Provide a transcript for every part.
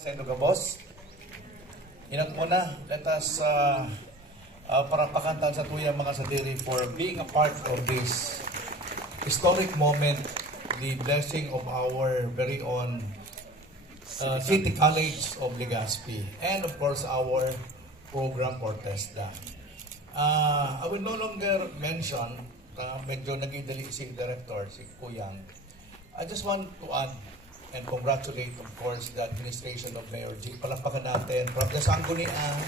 Senator Boss, inat mo na, let us parapakantan sa tuyang mga sadiri for being a part of this historic moment, the blessing of our very own City College of Legazpi, and of course our program for TESDA. I will no longer mention, medyo nagidali si Director, si Kuyang. I just want to add and congratulate, of course, the administration of Mayor G. Palakpakan natin from the Sangguniang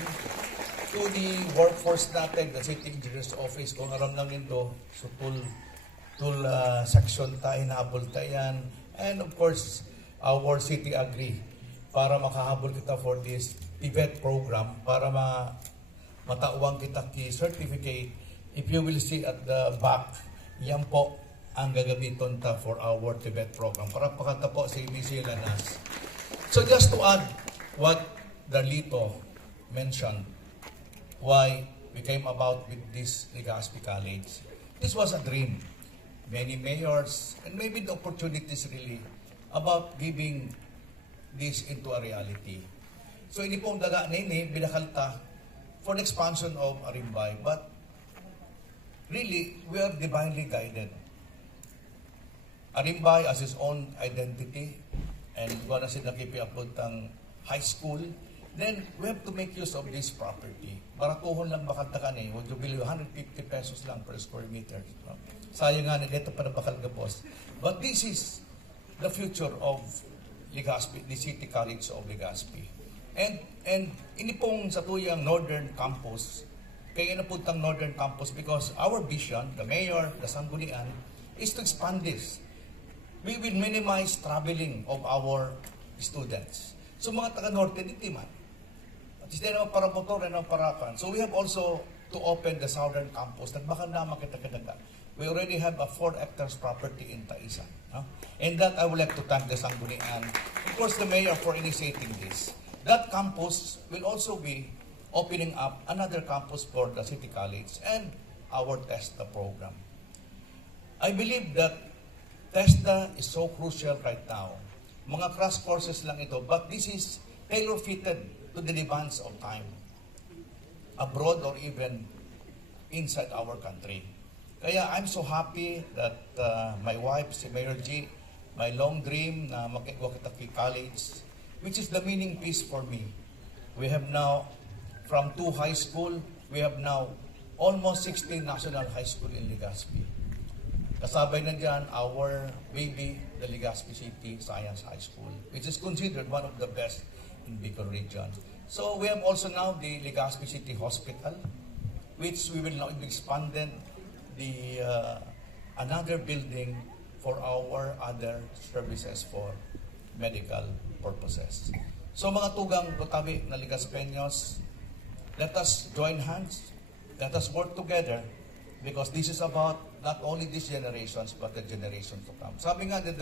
to the workforce natin, the City Engineer's Office, kung aram lang nito, so tul section tayo, nahabol tayan, and of course, our City Agri, para makahabol kita for this PVET program, para matauwang kita ki certificate. If you will see at the back, yan po ang gagamiton ta for our Tibet program. Para pakata po si Missy Lanas. So just to add what Darlito mentioned, why we came about with this Legazpi College. This was a dream. Many mayors, and maybe the opportunities really, about giving this into a reality. So hindi pong daga nini, binakalta for the expansion of Arimbay. But really, we are divinely guided. Arimbay as his own identity, and wala sila kipi-upload ng high school, then we have to make use of this property. Baratuhon lang bakal takan eh, would you believe 150 pesos lang per square meter. No? Sayang nga, dito pa na bakal ka boss. But this is the future of Legazpi, the City College of Legazpi. And ini pong sa tuyang Northern Campus, kaya napuntang Northern Campus because our vision, the mayor, the Sanggunian, is to expand this. We will minimize traveling of our students. So mga taga-norte, di man. At least naman para motor, naman parakan. So we have also to open the southern campus. Nagbaka naman kita-kadaga. We already have a 4 hectares property in Taisan. No? And that I would like to thank the Sanggunian, of course the mayor for initiating this. That campus will also be opening up another campus for the City College and our TESDA program. I believe that TESDA is so crucial right now. Mga crash courses lang ito, but this is tailor-fitted to the demands of time, abroad or even inside our country. Kaya I'm so happy that my wife, si Mayor G, my long dream na Makitwakitaki College, which is the meaning piece for me. We have now, from 2 high school, we have now almost 16 national high school in Legazpi. Kasabay na dyan, our baby, the Legazpi City Science High School, which is considered one of the best in Bicol region. So we have also now the Legazpi City Hospital, which we will now expand the another building for our other services for medical purposes. So mga tugang Totabi na Legazpeños, let us join hands, let us work together, because this is about not only these generations, but the generations to come. Sabi nga, the